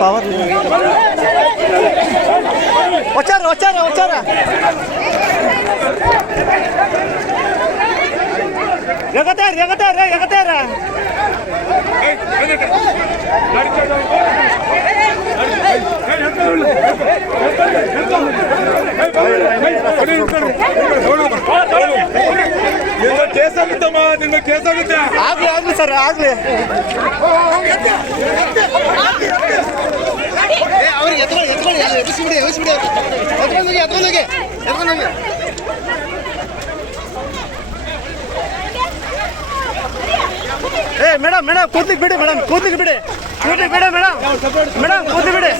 Power వచ్చారా ఎగతారా ಆಗ್ಲಿ sir ಆಗ್ಲಿ ಮೇಡಮ್ ಕೂದ್ಲಿಕ್ಕೆ ಬಿಡಿ ಮೇಡಮ್ ಕೂದ್ಲಿಕ್ಕೆ ಬಿಡಿ ಮೇಡಮ್ ಕೂದ್ಲಿಕ್ಕೆ ಬಿಡಿ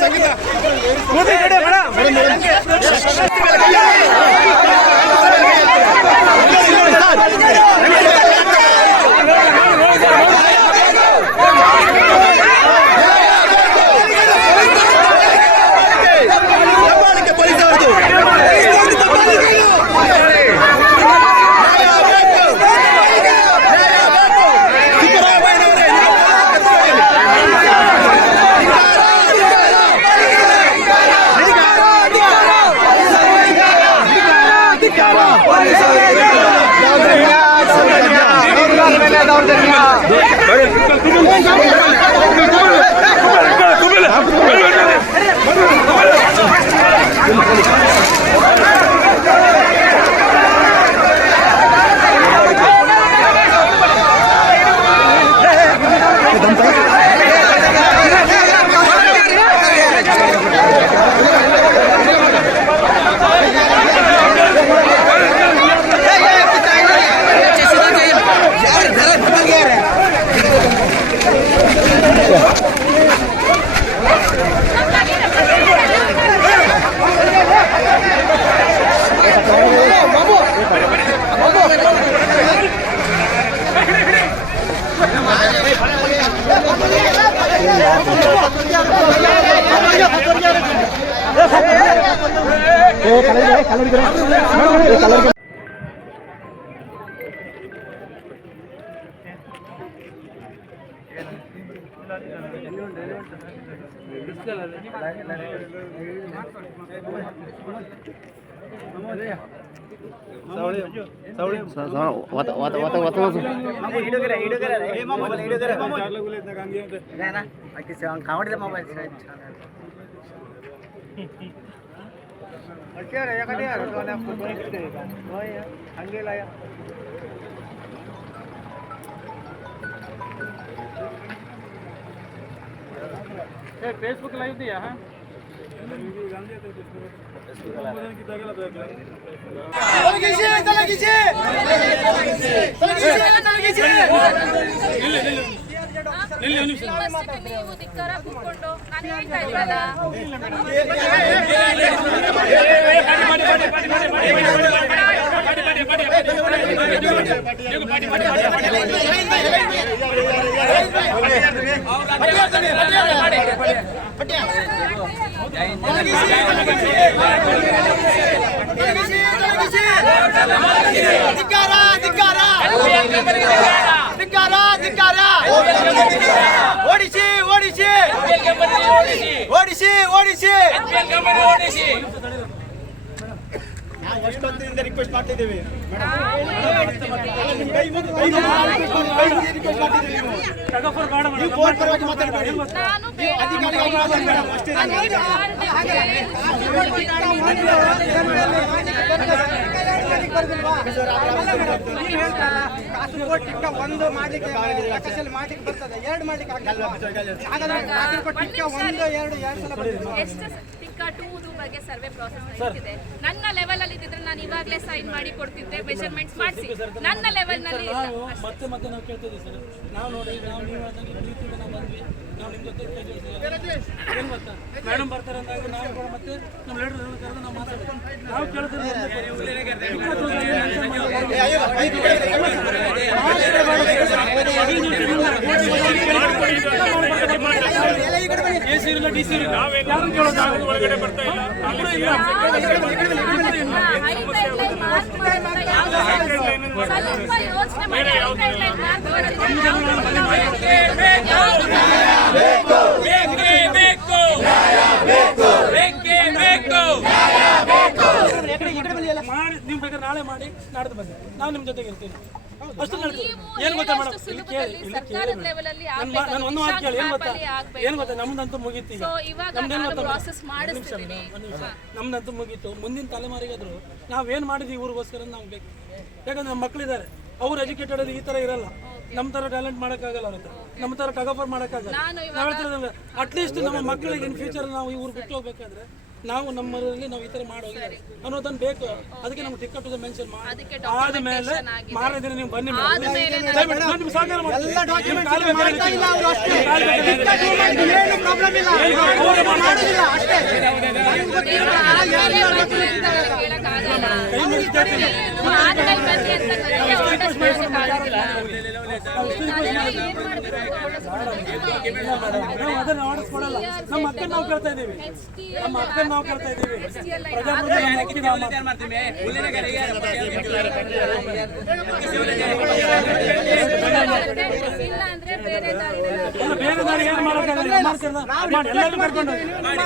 फेसबुक लाइव दिया है ನೀವು ಧಿಕ್ಕಾರ ಕೂತ್ಕೊಂಡು ನಾನು ಹೇಳ್ತಾ ಇದ್ರಲ್ಲ ಅಷ್ಟೊತ್ತಿನಿಂದ ರಿಕ್ವೆಸ್ಟ್ ಮಾಡ್ತಿದ್ದೇವೆ ಕಾಸರಗೋಡು ಟಿಕ್ಕ ಒಂದು ಮಾಡ್ಲಿಕ್ಕೆ ಮಾಡ್ಲಿಕ್ಕೆ ಬರ್ತದೆ, ಎರಡು ಮಾಡ್ಲಿಕ್ಕೆ ಆಗಲ್ಲ. ಟಿಕ್ಕ ಒಂದು ಎರಡು ಸಲ ಬಗ್ಗೆ ಸರ್ವೆ ಪ್ರಾಸೆಸ್ ನಡೀತಿದೆ. ನನ್ನ ಲೆವೆಲ್ ಅಲ್ಲಿ ಇದ್ದಿದ್ರೆ ನಾನು ಇವಾಗಲೇ ಸೈನ್ ಮಾಡಿ ಕೊಡ್ತಿದ್ದೆ, ಮೆಜರ್ಮೆಂಟ್ಸ್ ಮಾಡಿಸಿ. ನನ್ನ ಲೆವೆಲ್ ನಲ್ಲಿ ಮತ್ತೆ ನಾವು ಕೇಳ್ತಿದ್ದೀವಿ ಸರ್. ನಾವು ನೋಡಿ ನಾವು ನೀವು ನಾವು ಬಂದ್ವಿ, ನಾವು ನಿಮ್ಮ ಜೊತೆ ಏನು ಗೊತ್ತಾ ಮೇಡಮ್ ಬರ್ತಾರೆ ಅಂದಾಗ ನಾವು ಕೂಡ ಮತ್ತೆ ನಮ್ಮ ಲೀಡರ್ ಕರೆದು ನಾವು ಮಾತಾಡ್ತೀವಿ. ನಾವು ಕೇಳ್ತೀವಿ ಸಿ ಇಲ್ಲ ಡಿ ಸಿ ಇಲ್ಲ ಯಾರು ಕೇಳೋದು ಒಳಗಡೆ ಬರ್ತಾ ಇಲ್ಲ ಸ್ವಲ್ಪ ಯೋಚನೆ ಮಾಡಿ ಮಾಡಿ ನೀವು ಬೇಕಾದ್ರೆ ನಾಳೆ ಮಾಡಿ ನಾಡ್ದು ಬನ್ನಿ ನಾವು ನಿಮ್ಮ ಜೊತೆಗೆ ಇರ್ತೀವಿ ಅಷ್ಟು ಏನು ಗೊತ್ತಾ ಮೇಡಮ್ ಇಲ್ಲಿ ಕೇಳಿ ನಾನು ಒಂದು ಮಾತು ಕೇಳಿ ಏನು ಗೊತ್ತಾ ನಮ್ದಂತೂ ಮುಗೀತು ಈಗ ನಮ್ದೇನು ಗೊತ್ತಾ ನಮ್ದಂತೂ ಮುಗೀತು ಮುಂದಿನ ತಲೆಮಾರಿಗಾದ್ರು ನಾವೇನು ಮಾಡಿದ್ವಿ ಊರಿಗೋಸ್ಕರ ನಾವು ಬೇಕು ಯಾಕಂದ್ರೆ ನಮ್ಮ ಮಕ್ಕಳಿದ್ದಾರೆ ಅವ್ರು ಎಜುಕೇಟೆಡ್ ಈ ಥರ ಇರಲ್ಲ ನಮ್ಮ ಥರ ಟ್ಯಾಲೆಂಟ್ ಮಾಡೋಕ್ಕಾಗಲ್ಲ ಅವ್ರ ಹತ್ರ ನಮ್ಮ ಥರ ಟಗಫರ್ ಮಾಡೋಕ್ಕಾಗಲ್ಲ ನಾವು ಹೇಳ್ತಿರೋದು ಅಟ್ಲೀಸ್ಟ್ ನಮ್ಮ ಮಕ್ಕಳಿಗೆ ಇನ್ ಫ್ಯೂಚರ್ ನಾವು ಈ ಊರು ಬಿಟ್ಟು ಹೋಗ್ಬೇಕಾದ್ರೆ ನಾವು ನಮ್ಮಲ್ಲಿ ನಾವು ಈ ಥರ ಮಾಡೋಗಿದ್ದಾರೆ ಅನ್ನೋದನ್ನು ಬೇಕು ಅದಕ್ಕೆ ನಮ್ಗೆ ಟಿಕೆಟ್ ಮೆನ್ಷನ್ ಮಾಡಿ ಆದಮೇಲೆ ಮಾರದಿನ ನೀವು ಬನ್ನಿ ನಿಮ್ಗೆ ಸಹಕಾರ ನಾವು ಅದನ್ನ ಆಡಿಸ್ಕೊಡಲ್ಲ ನಮ್ಮ ಅಕ್ಕನ ನಾವು ಕೇಳ್ತಾ ಇದ್ದೀವಿ ನಮ್ಮ ಅಕ್ಕನ ನಾವು ಕೇಳ್ತಾ ಇದ್ದೀವಿ ಬೇರೆ ದಾರಿ ಏನು ಮಾಡೋಕ್ಕಾಗಲ್ಲ ಎಲ್ಲರೂ ಕರ್ಕೊಂಡು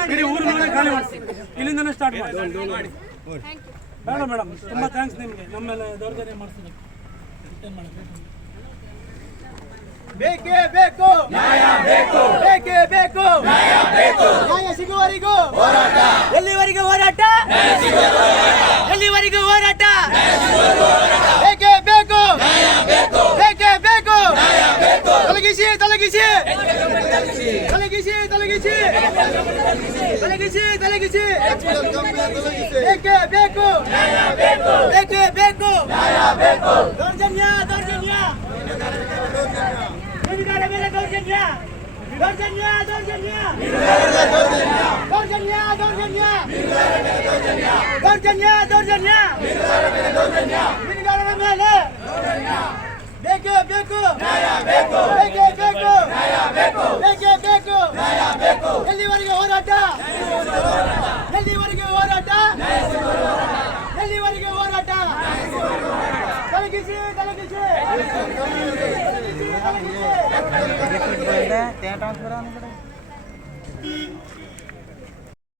ಇಡೀ ಊರು ನೋಡಿ ಖಾಲಿ ಮಾಡಿಸಿ ಇಲ್ಲಿಂದನೇ ಸ್ಟಾರ್ಟ್ ಮಾಡಿ ಬೇಡ ಮೇಡಮ್ ತುಂಬ ಥ್ಯಾಂಕ್ಸ್ ನಿಮಗೆ ನಮ್ಮ ಮೇಲೆ ದೌರ್ಜನ್ಯ ಮಾಡಿಸ್ತೀನಿ ಏನು ಮಾಡೋದು ಬೇಕೇ ಬೇಕು ನ್ಯಾಯ ಬೇಕು ಬೇಕೇ ಬೇಕು ನ್ಯಾಯ ಬೇಕು ನ್ಯಾಯ ಸಿಗುವವರೆಗೂ ಹೋರಾಟ ಎಲ್ಲಿವರೆಗೂ ಹೋರಾಟ ಎಲ್ಲಿವರೆಗೂ ಹೋರಾಟ ಬೇಕೇ ಬೇಕು ನ್ಯಾಯ ಬೇಕು ಬೇಕೇ ಬೇಕು ನ್ಯಾಯ ಬೇಕು ತೊಲಗಿಸಿ ತೊಲಗಿಸಿ ತೊಲಗಿಸಿ ತೊಲಗಿಸಿ ತೊಲಗಿಸಿ ತೊಲಗಿಸಿ ಬೇಕೇ ಬೇಕು ನ್ಯಾಯ ಬೇಕು ಬೇಕೇ ಬೇಕು ನ್ಯಾಯ ಬೇಕು ದೌರ್ಜನ್ಯ ದೌರ್ಜನ್ಯ ದೌರ್ಜನ್ಯ ದೌರ್ಜನ್ಯ ದೌರ್ಜನ್ಯ ದೌರ್ಜನ್ಯ ದೌರ್ಜನ್ಯ ದೌರ್ಜನ್ಯ ಮೀನುಗಾರರ ಮೇಲೆ ಬೇಕೇ ಬೇಕು ನ್ಯಾಯ ಬೇಕು ಬೇಕೇ ಬೇಕು ನ್ಯಾಯ ಬೇಕು ಬೇಕೇ ಬೇಕು ನ್ಯಾಯ ಬೇಕು ಎಲ್ಲಿವರೆಗೆ ಹೋರಾಟ ಎಲ್ಲಿವರೆಗೆ ಹೋರಾಟ ಎಲ್ಲಿವರೆಗೆ ಹೋರಾಟ ತೊಲಗಿಸಿ ತೊಲಗಿಸಿ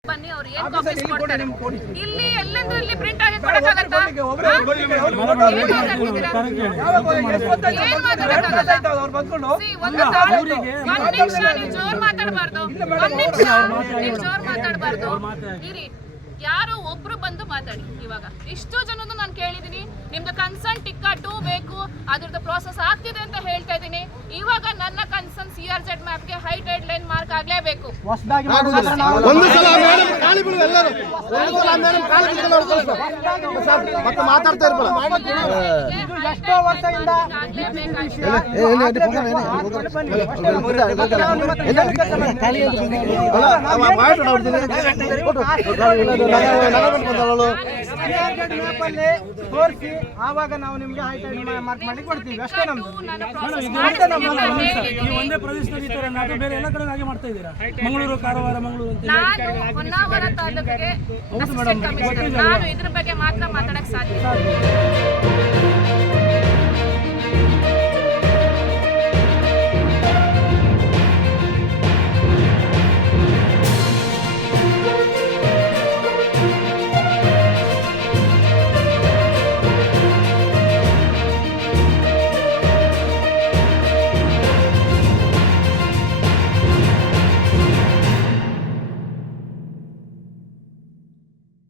ಬನ್ನಿ ಅವ್ರು ಏನ್ ಕಾಪೀಸ್ ಕೊಡ್ತಾರೆ ಇಲ್ಲಿ ಎಲ್ಲಂದ್ರೂ ಇಲ್ಲಿ ಪ್ರಿಂಟ್ ಆಗಿ ಕೊಡಕ್ಕಾಗತ್ತಾ ಒಂದ್ ನಿಮಿಷ ನೀವು ಜೋರ್ ಮಾತಾಡಬಾರ್ದು ನೀವು ಜೋರ್ ಮಾತಾಡಬಾರ್ದು ಇರಿ ಯಾರೋ ಒಬ್ರು ಬಂದು ಮಾತಾಡಿ ಇವಾಗ ಇಷ್ಟು ಜನದ್ದು ನಾನು ಕೇಳಿದೀನಿ ನಿಮ್ದು ಕನ್ಸರ್ನ್ ಟಿಕ್ಕಾ 2 ಬೇಕು ಅದ್ರದ್ದು ಪ್ರೋಸೆಸ್ ಆಗ್ತಿದೆ ಅಂತ ಹೇಳ್ತಾ ಇದೀನಿ ಇವಾಗ ನನ್ನ ಕನ್ಸರ್ನ್ CRZ ಮ್ಯಾಪ್ಗೆ ಹೈ ಟೈಡ್ ಲೈನ್ ಮಾರ್ಕ್ ಆಗ್ಲೇಬೇಕು ಒಂದು ಸಲ ಮೇಡಂ ಕಾಲಿ ಬಿಡು ಎಲ್ಲರೂ ಒಂದು ಸಲ ಮೇಡಂ ಕಾಲಿ ಬಿಡು ನೋಡ್ಕೊಳ್ಳಿ ಮತ್ತೆ ಮಾತಾಡ್ತಾ ಇರಬೇಡ ಇದು ಎಷ್ಟೋ ವರ್ಷದಿಂದ ತೋರಿಸಿ ಆವಾಗ ನಾವು ನಿಮ್ಗೆ ಮಾರ್ಕ್ ಮಾಡಿ ಕೊಡ್ತೀವಿ ಅಷ್ಟೇ ನಮ್ದು ನೀವು ಒಂದೇ ಪ್ರದೇಶದಲ್ಲಿ ಈ ಥರ ಬೇರೆ ಎಲ್ಲ ಕಡೆ ಹಾಗೆ ಮಾಡ್ತಾ ಇದ್ದೀರಾ ಮಂಗಳೂರು ಕಾರವಾರ ಮಂಗಳೂರು ಅಂತ ನಾನು ಹೊನ್ನಾವರ ತಾಲೂಕಿಗೆ ಅಸಿಸ್ಟೆಂಟ್ ಕಮಿಷನರ್ ನಾನು ಇದ್ರ ಬಗ್ಗೆ ಮಾತ್ರ ಮಾತಾಡಕ್ ಸಾಧ್ಯ